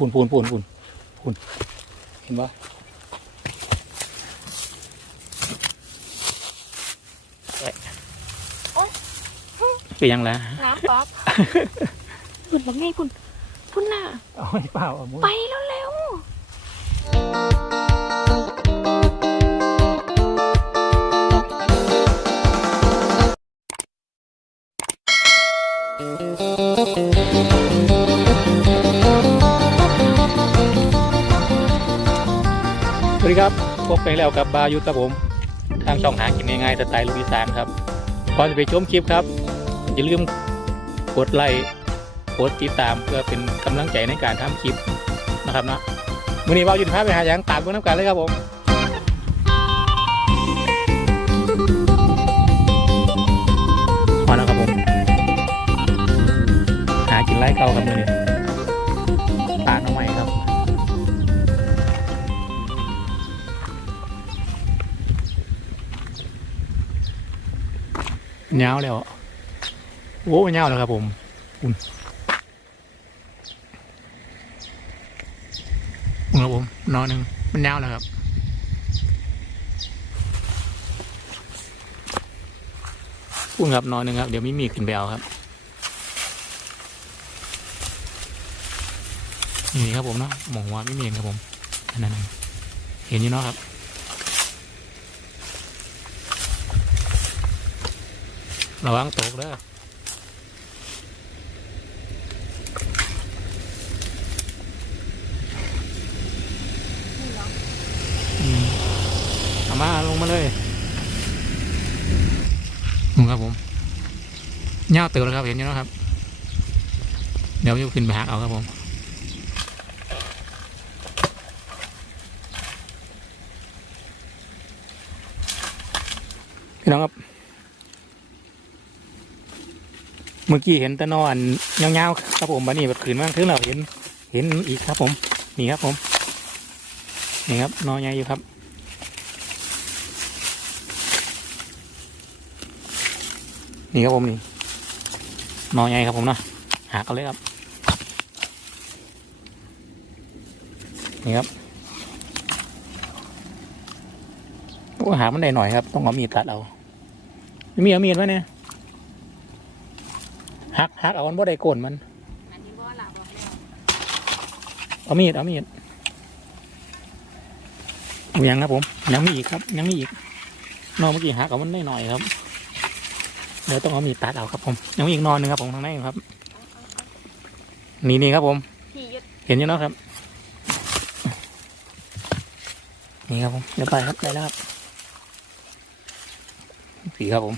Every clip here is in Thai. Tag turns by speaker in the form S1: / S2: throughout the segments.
S1: พูนพูนพูนพูนพูนเห็นปะเป็นยังไง
S2: น้ำป๊อปคุณบอกไงคุณคุณน่ะ
S1: เอาไม่เปล่าเอามือ
S2: ไปแล้วเร็ว
S1: สวั ดีครับพบกันแล้วกับบายุทธครับผม ทางช่องหากินง่ายๆสไตล์ลูกอีสานครับก่อนจะไปชมคลิปครับ อย่าลืมกดไลค์กดติดตามเพื่อเป็นกำลังใจในการทำคลิปนะครับนะวันนี้บายุทธพาไปหาอย่างตามกันน้ำกันเลยครับผมพอแล้วครับผม เงาวแล้ว โอ้เงาวแล้วครับผมอุ่นอุ่นครับผมนอนหนึ่งมันเงาวแล้วครับอุ่นครับนอนหนึ่งครับ เดี๋ยวไม่มีขึ้นไปเอาครับ นี่ครับผมเนาะหมองว่าไม่มีครับผมอันนั้นเห็นอยู่เนาะครับ ระวังตกเด้ออืมเอามาลงมาเลยนู่นครับผมเง่าเติบแล้วครับเห็นอยู่เนาะครับ เดี๋ยวจะขึ้นไปหักเอาครับผมพี่น้องครับ เมื่อกี้เห็นตะนอนเงาๆครับผมบันนี้แบบขืนมากขึ้นเราเห็นเห็นอีกครับผม นี่ครับผม นี่ครับนอนใหญ่อยู่ครับนี่ครับผมนี่นอนใหญ่ครับผมนะหากันเลยครับ นี่ครับโอ้หามันได้หน่อยครับ ต้องเอามีดตัดเอาไม่มีเอามีดไว้เนี่ย หักหักเอามันบ่ได้โกนมัน
S2: อันนี้บ่หลับบอกแล้ว
S1: เอามีดเอามีดเอายังครับผมยังมีอีกครับ ยังมีอีกนอนเมื่อกี้หักเอามันได้หน่อยครับเดี๋ยวต้องเอามีดตัดเอาครับผมยังมีอีกนอนหนึ่งครับผมทางในครับ นี่นี่ครับผม
S2: พี่ยึด
S1: เห็นอยู่เนาะครับ นี่ครับผมเรียบร้อยครับได้แล้วครับสีครับผม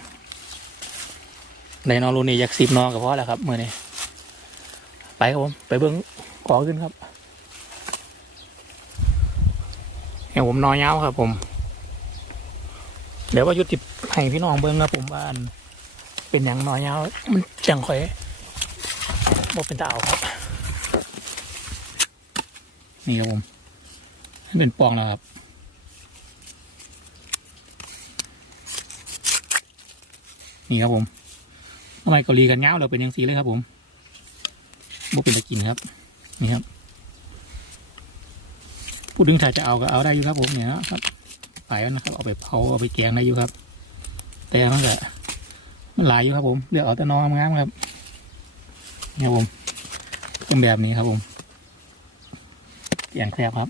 S1: ในนอนรูนี่อยากสิบนอนกับพ่อแล้วครับเมื่อนี้ไปครับผมไปเบิ้งกอขึ้นครับเดี๋ยวผมนอนยาวครับผม เดี๋ยวว่ายุติให้พี่น้องเบิ้งครับผมว่านเป็นอย่างนอนยาวมันจังข่อยบ่เป็นตาเอาครับ นี่ครับผมให้เป็นปองแล้วครับนี่ครับผม ทำไมเกาหลีกันเงาวเราเป็นยังสีเลยครับผมบ่เป็นตะกินครับ นี่ครับ พูดถึงถ้าจะเอาก็เอาได้อยู่ครับผมเนี่ยนะครับไปแล้วนะครับ เอาไปเผาเอาไปแกงได้อยู่ครับ แต่มันก็มันหลายอยู่ครับผมเลือกเอาแต่น้องงามครับนี่ครับผมเป็นแบบนี้ครับผมอย่างแคบครับ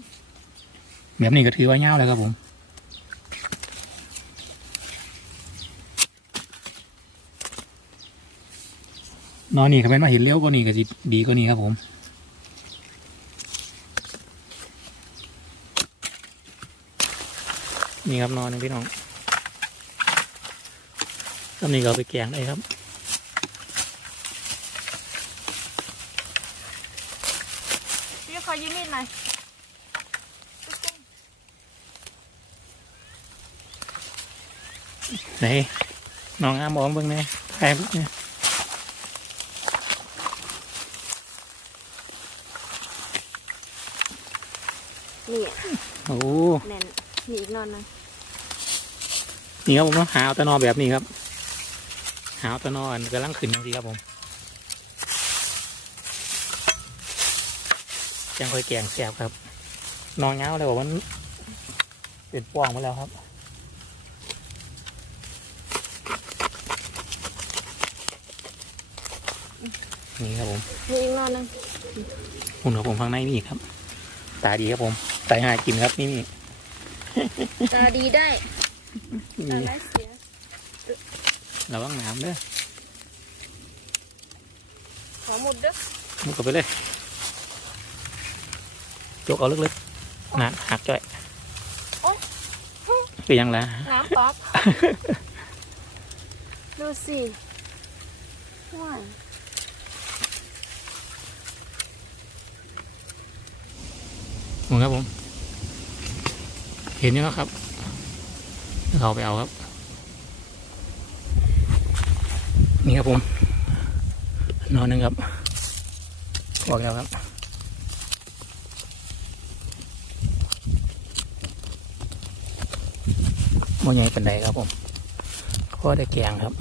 S1: แบบนี้ก็ถือว่าเงาวแล้วครับผม นอนนี่เขาเป็นมาเห็นเลี้ยวกว่านี้ก็สิดีกว่านี้ครับผมนี่ครับนอนหนึ่งพี่น้องตอนนี้ก็เอาไปแกงได้ครับ
S2: พี่ขอยืมมีดหน่อย
S1: ไหนน้องอามมองเบิ่งเนี่ยแทนเนี่ย โอ้
S2: แน่นมีอีกนอนหนึง
S1: นี่ครับผมเนาะหาเอาแตะนอแบบนี้ครับ หาเอาแตะนออันกำลังขึ้นอย่างนี้ครับผมจังค่อยแกงแสบครับ นอนเงาเลยบอกว่ามันเป็นป้องมาแล้วครับนี่ครับผม
S2: มีอีกนอนหนึง
S1: หุ่นของผมข้างในนี่ครับ ตาดีครับผมสายหากินครับนี่นี่
S2: ตาดีได้
S1: นี่
S2: ตาร้ายเสีย
S1: ระวังน้ำเด้อ
S2: ขอหมดเด้อ
S1: มุดเข้าไปเลยจกเอาลึกๆนะหักจ่อยคือยังละ
S2: น้ำป๊อปดูสิว้าย
S1: มึงครับผม เห็นยังครับเขาไปเอาครับ นี่ครับผม นอนหนึงครับบอกแล้วครับโมใหญ่เป็นไรครับผมก็ได้แกงครับ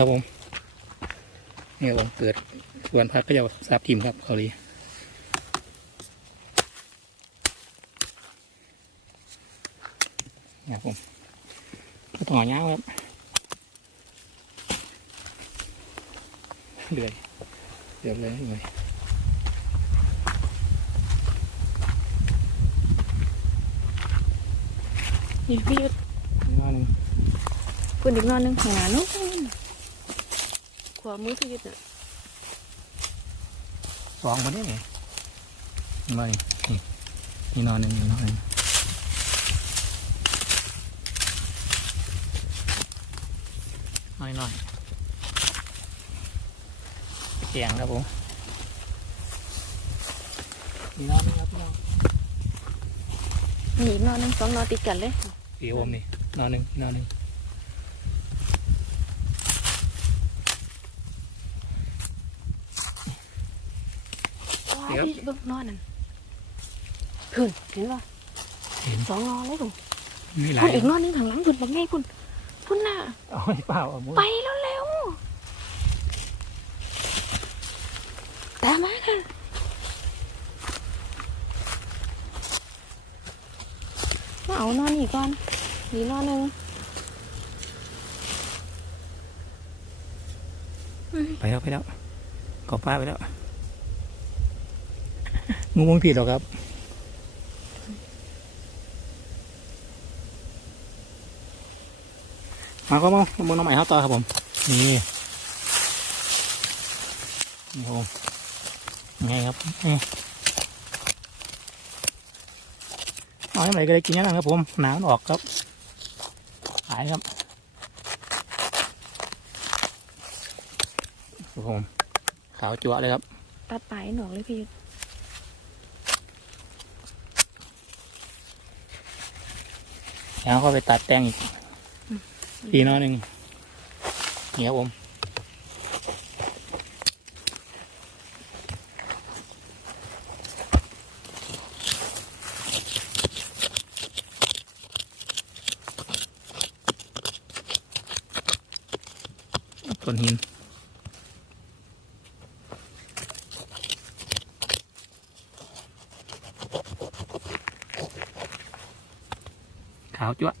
S1: ครับผมนี่ครับผมเกิดสวนพักก็จะทราบทีมครับเขาลีนี่ครับผมก็ต้องเอาเงาครับเดือยเดือยเลยเลย
S2: นี่พี่ยุทธ
S1: นี่ว่าหนึ่ง
S2: คุณอีกนอนหนึงข้างหน้านู้น ขวามือพี่ยุทธน่ะ
S1: สองคนนี้ไงนี่ว่านี่นี่นี่นอนหนึ่งนี่นอนหนึ่งน้อยน้อยเสียงครับผมนี่นอนนี่ครับพี่น้อง
S2: นี่อีกนอนหนึงสองนอนติดกันเลย
S1: สีผมนี่นอนหนึ่งนอนหนึ่ง
S2: ว้ายพี่เบิ่งนอนนั่นคุณเห็นป่ะ
S1: เห็น
S2: สองนอนเลยคุณ
S1: มีหลา
S2: คุ
S1: ย
S2: ณอีกนอนหนึงข้างหลังคุณบอกไงคุณคุณน่ะ
S1: เอาไม่เปล่าเอามุ้ย
S2: ไปแล้วเร็วตามมาค่ะมาเอานอนอีกก่อนนี่นอนหนึ่ง
S1: ไปแล้วไปแล้วกอบฟ้าไปแล้ว งูมึงผิดหรอครับ มาก็มามึงน้องใหม่เขาต่อครับผม นี่นี่ครับผมไงครับนี่เอาให้ไหนก็ได้กินอยังนั้นครับผมหนาวออกครับหายครับครับผมขาวจั๊วเลยครับ
S2: ตัดปลายหนอกเลยพี่ยุทธ
S1: แล้วก็ไปตัดแต่งอีกทีน้อยหนึ่งนี่ครับผมต้นหินขาวจั๊วะ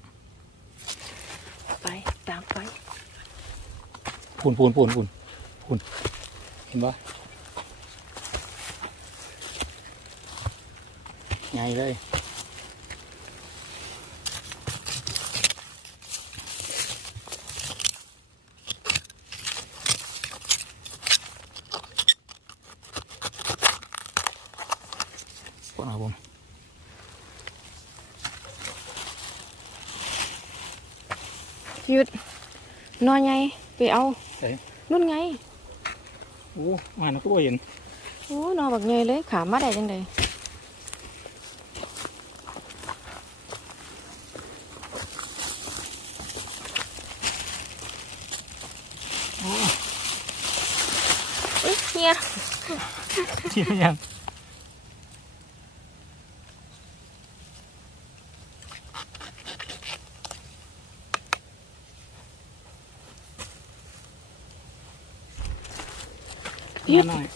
S2: ไปตามไป
S1: พูนพูนพูนพูนพูนเห็นปะไงเลยพวกเราผม
S2: พี่ยุทธนอนไงไปเอา
S1: นุ่
S2: นไง
S1: โอ้มานูก็บ่เห็น
S2: โอ้นอบักใหญ่เลยขามาได้ยังไง
S1: โอ้ยเฮี
S2: ย
S1: ที่ยัง
S2: เย็บ
S1: หน่อย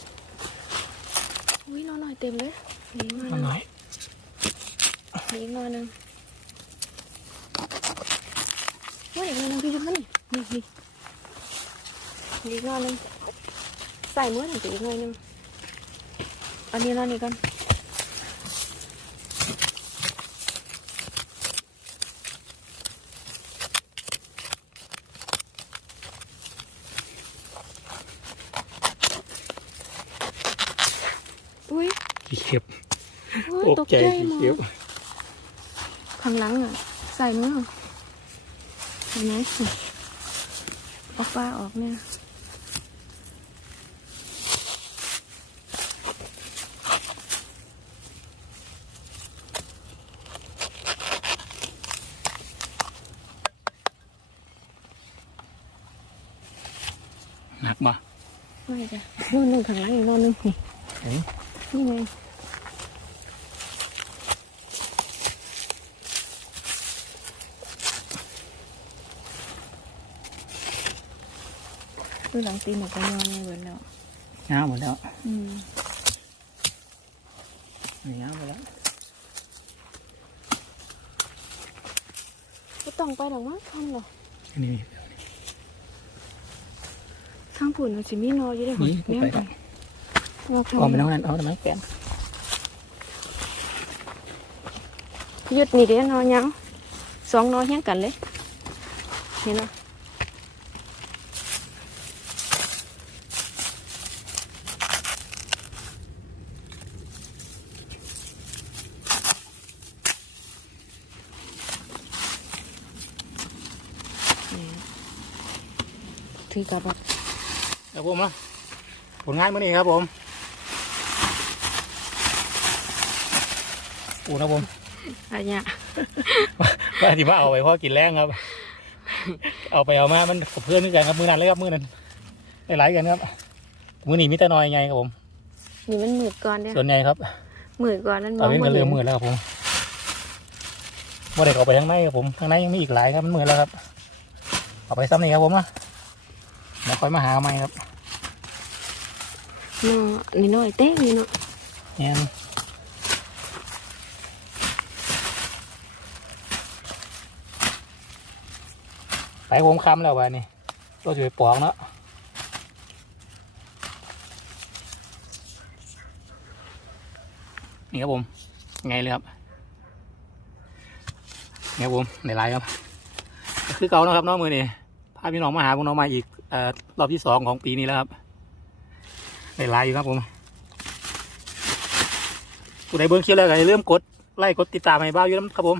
S2: อุ้ยนอนหน่อยเต็มเลยนี่นอน
S1: หน่อย
S2: นี่นอนหนึงว่าอีกนอนหนึงพี่ยุทธมันนี่นี่นี่อีกนอนหนึงใส่มือหนึ่งอีกหน่อยหนึงอันนี้นอนนี่ก่อน อุ้ย
S1: ขี้เข็บ
S2: อุ้ย
S1: ต
S2: ต
S1: ก
S2: ก
S1: ใจ
S2: ใจ
S1: ขี้
S2: หม
S1: เข็บ
S2: ดข้างหลังอะ ใส่มือเห็นไหมออกปลาออกเนี่ย
S1: หนักมา
S2: ไม่จ้ะนอนหนึ่งข้างหลังอีกนอนหนึ่งนี่
S1: เอ้ย
S2: นี่ไง ดูหลังตีนออกไปนอนในเบิร์แล้ว
S1: ง้าหมดแล้ว
S2: อืม
S1: ง้าหมดแล้ว
S2: ไม่ต้องไปหรอกมั้งทำหรอ
S1: นี่
S2: ทางผุนมันสิมีนออยู่เด้อ
S1: นี่
S2: เนี่ย
S1: ไป
S2: ไป
S1: แล้ว
S2: งอก
S1: ออกไปน้องนั้นเอาทำไมแฟน
S2: ยุดนี่เด้อนอยังสองนอเฮี้ยงกันเลยเห็นไหมนี่ถือกลับมา
S1: ครับผมนะผลงานมื่อนี้ครับผมอูนะผม
S2: อะไรเนี่ย
S1: ว่าที่ว่าเอาไปเพราะกินแรงครับ เอาไปเอามามันกับเพื่อนด้วยกันครับมือนั้นเลยครับมือนั้นหลายๆกันครับมือนี้มิตรน้อยไงครับผม
S2: นี่มันหมืดก่อนเด้อ
S1: ส่วนใหญ่ครับ
S2: หมืดก่อนนั่นม
S1: ตอ
S2: อนง
S1: นี้
S2: บ่
S1: ก็เริ่
S2: เห็
S1: ม
S2: น
S1: มืดแล้วครับผมว่าเด็กออกไปข้างในครับผมข้างในยังมีอีกหลายครับมันมืดแล้วครับเอาไปซ้ำนี่ครับผมนะ เดี๋ยวค่อยมาหาใหม่ครับ
S2: เนาะนี่น้อยเต้งนี่เนาะ
S1: เนี่ยไปผมคำแล้ววันนี้ก็จะไปปองเนาะนี่ครับผม ไงเลยครับนี่ครับผมในไลน์ครับ คือเก่านะครับเน้องมือนี่พาพี่น้องมาหาพวกน้องมาอีกอรอบที่สองของปีนี้แล้วครับในไลน์อยู่ครับผมผู้ใดเบิ่งคลิปแล้วก็อย่าลืมกดไลค์กดติดตามให้บ้าอยู่นะครับผม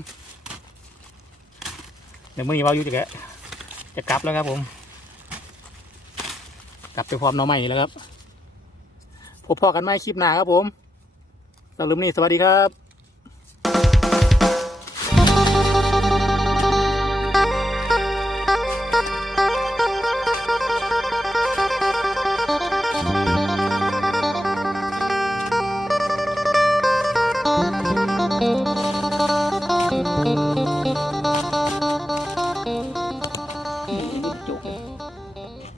S1: เดี๋ยวมื่อนี้บ้าอยู่จะแกจะกลับแล้วครับผม กลับไปพร้อมน้องใหม่แล้วครับพบพอกันใหม่คลิปหน้าครับผมสำหรับวันนี้สวัสดีครับ